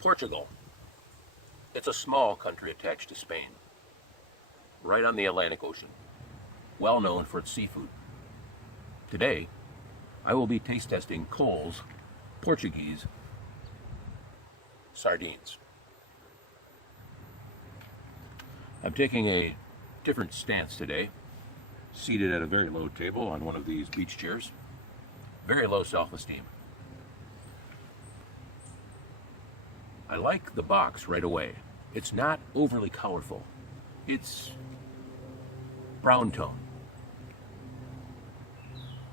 Portugal. It's a small country attached to Spain, right on the Atlantic Ocean, well known for its seafood. Today, I will be taste testing Cole's Portuguese sardines. I'm taking a different stance today, seated at a very low table on one of these beach chairs. Very low self-esteem. I like the box right away. It's not overly colorful. It's brown tone.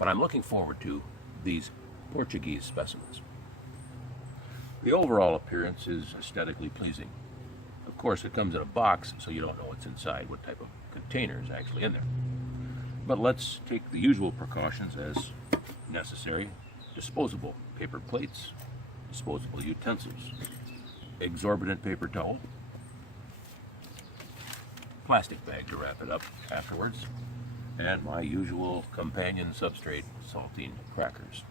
But I'm looking forward to these Portuguese specimens. The overall appearance is aesthetically pleasing. Of course, it comes in a box, so you don't know what's inside, what type of container is actually in there. But let's take the usual precautions as necessary. Disposable paper plates, disposable utensils, exorbitant paper towel, plastic bag to wrap it up afterwards, and my usual companion substrate, saltine crackers.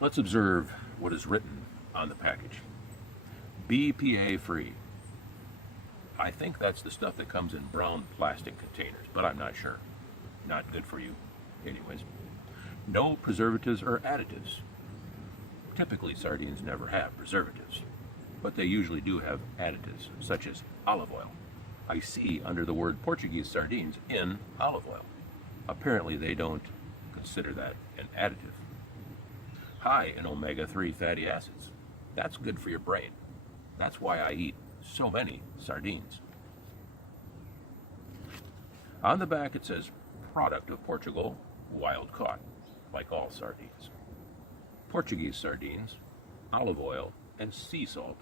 Let's observe what is written on the package. BPA free. I think that's the stuff that comes in brown plastic containers, but I'm not sure. Not good for you anyways. No preservatives or additives. Typically sardines never have preservatives, but they usually do have additives, such as olive oil. I see under the word Portuguese sardines in olive oil. Apparently they don't consider that an additive. High in omega-3 fatty acids. That's good for your brain. That's why I eat so many sardines. On the back it says, product of Portugal, wild caught, like all sardines. Portuguese sardines, olive oil, and sea salt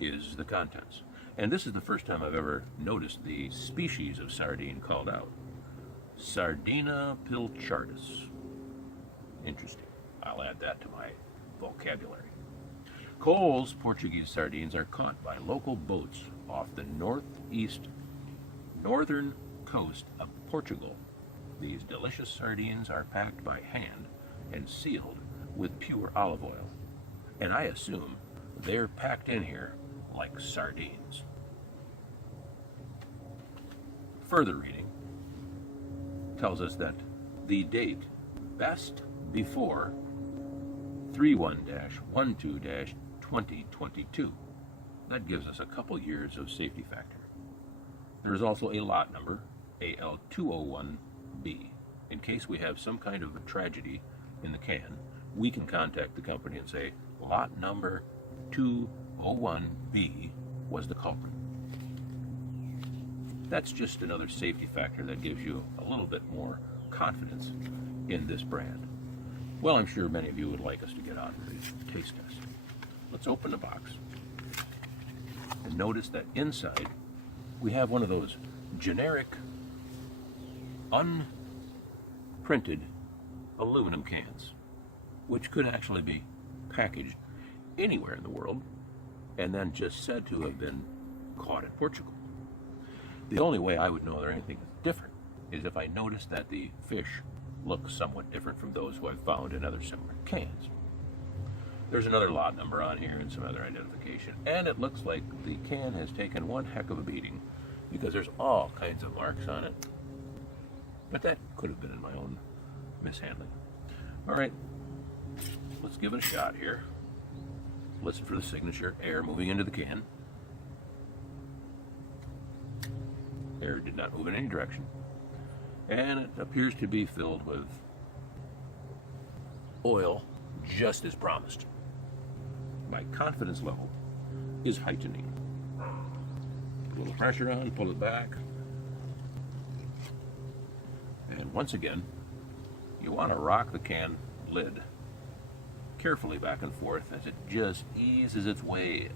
is the contents. And this is the first time I've ever noticed the species of sardine called out. Sardina pilchartus. Interesting. I'll add that to my vocabulary. Cole's Portuguese sardines are caught by local boats off the northern coast of Portugal. These delicious sardines are packed by hand and sealed with pure olive oil. And I assume they're packed in here like sardines. Further reading tells us that the date best before 31-12-2022. That gives us a couple years of safety factor. There is also a lot number, AL201B. In case we have some kind of a tragedy in the can, we can contact the company and say, lot number 201B was the culprit. That's just another safety factor that gives you a little bit more confidence in this brand. Well, I'm sure many of you would like us to get on with the taste test. Let's open the box and notice that inside we have one of those generic unprinted aluminum cans, which could actually be packaged anywhere in the world and then just said to have been caught in Portugal. The only way I would know that anything is different is if I noticed that the fish look somewhat different from those who I've found in other similar cans. There's another lot number on here and some other identification, and it looks like the can has taken one heck of a beating because there's all kinds of marks on it. But that could have been in my own mishandling. All right, let's give it a shot here. Listen for the signature air moving into the can. Air did not move in any direction. And it appears to be filled with oil, just as promised. My confidence level is heightening. A little pressure on, pull it back. And once again, you want to rock the can lid carefully back and forth as it just eases its way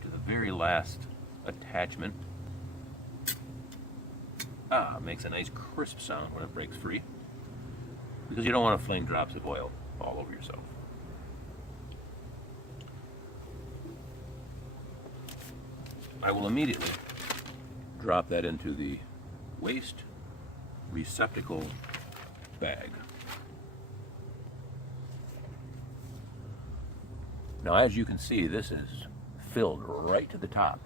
to the very last attachment. Makes a nice crisp sound when it breaks free, because you don't want to fling drops of oil all over yourself. I will immediately drop that into the waste receptacle bag. Now, as you can see, this is filled right to the top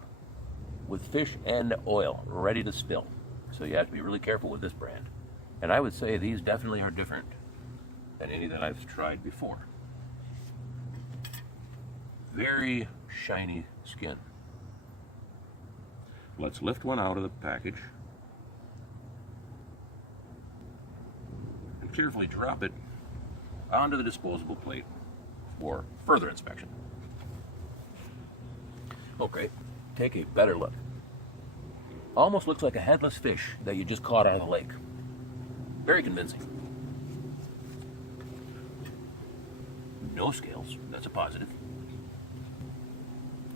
with fish and oil ready to spill. So you have to be really careful with this brand. And I would say these definitely are different than any that I've tried before. Very shiny skin. Let's lift one out of the package and carefully drop it onto the disposable plate for further inspection. Okay, take a better look. Almost looks like a headless fish that you just caught out of the lake. Very convincing. No scales, that's a positive.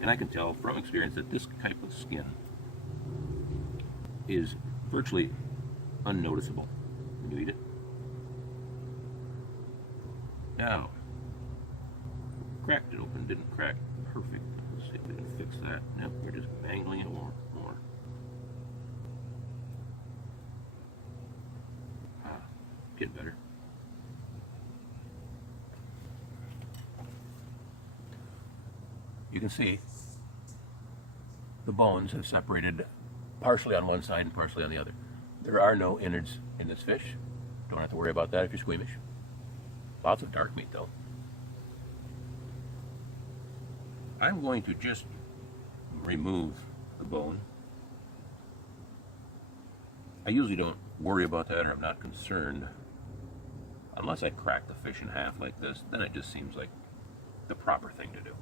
And I can tell from experience that this type of skin is virtually unnoticeable when you eat it. Now, cracked it open, didn't crack perfect. Let's see if we can fix that. Nope, we're just mangling it more. Getting better. You can see the bones have separated partially on one side and partially on the other. There are no innards in this fish. Don't have to worry about that if you're squeamish. Lots of dark meat though. I'm going to just remove the bone. I usually don't worry about that, or I'm not concerned. Unless I crack the fish in half like this, then it just seems like the proper thing to do.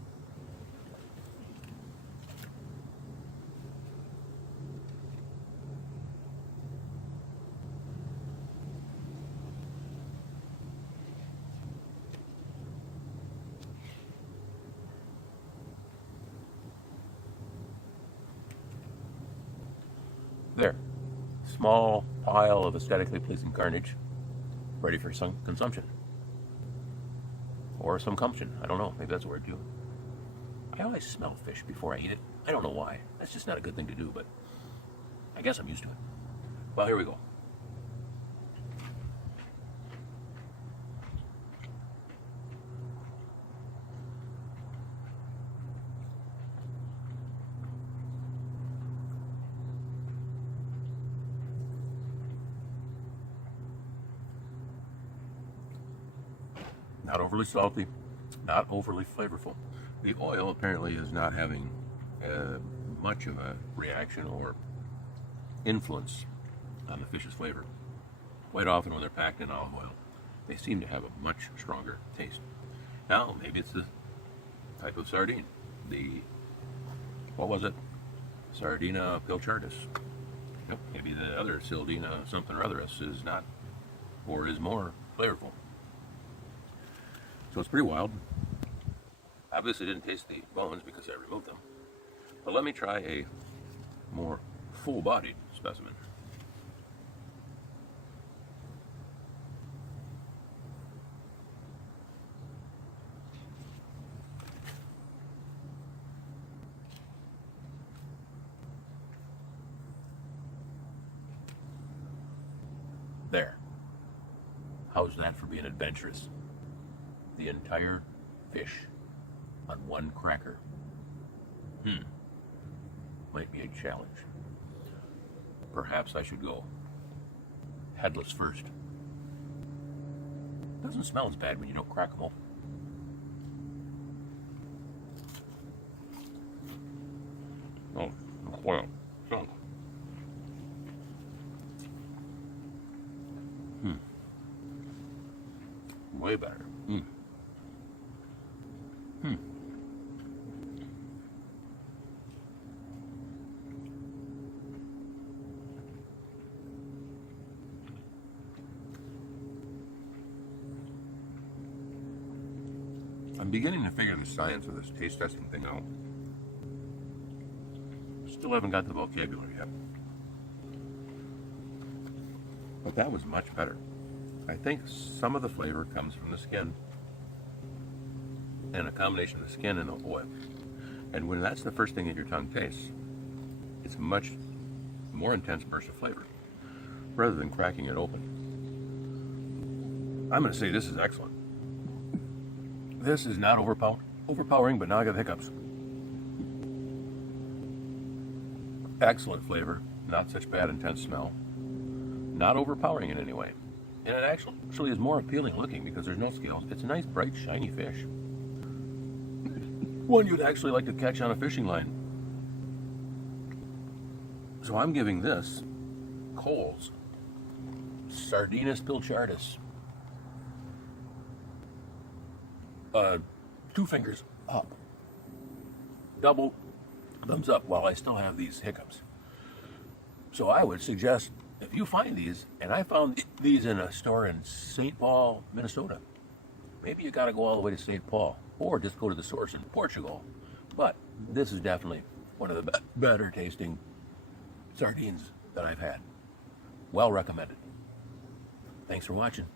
There. Small pile of aesthetically pleasing carnage, ready for some consumption. Or some sumption. I don't know. Maybe that's a word too. I always smell fish before I eat it. I don't know why. That's just not a good thing to do, but I guess I'm used to it. Well, here we go. Not overly salty, not overly flavorful. The oil apparently is not having much of a reaction or influence on the fish's flavor. Quite often when they're packed in olive oil, they seem to have a much stronger taste. Now, maybe it's the type of sardine. What was it? Sardina pilchartis. Yep, maybe the other Sildina something or other is not, or is more flavorful. So it's pretty wild. Obviously didn't taste the bones because I removed them. But let me try a more full-bodied specimen. There. How's that for being adventurous? The entire fish on one cracker. Might be a challenge. Perhaps I should go headless first. Doesn't smell as bad when you don't crack them all. Oh, wow. Oh. Way better. I'm beginning to figure the science of this taste testing thing out. Still haven't got the vocabulary yet. But that was much better. I think some of the flavor comes from the skin, and a combination of the skin and the oil. And when that's the first thing that your tongue tastes, it's a much more intense burst of flavor, rather than cracking it open. I'm going to say this is excellent. This is not overpowering, but now I got hiccups. Excellent flavor, not such bad intense smell. Not overpowering in any way. And it actually is more appealing looking because there's no scales. It's a nice, bright, shiny fish. One you'd actually like to catch on a fishing line. So I'm giving this Cole's Sardines pilchartus 2 fingers up. Double thumbs up while I still have these hiccups. So I would suggest, if you find these, and I found these in a store in St. Paul, Minnesota, maybe you got to go all the way to St. Paul, or just go to the source in Portugal. But this is definitely one of the better tasting sardines that I've had. Well recommended. Thanks for watching.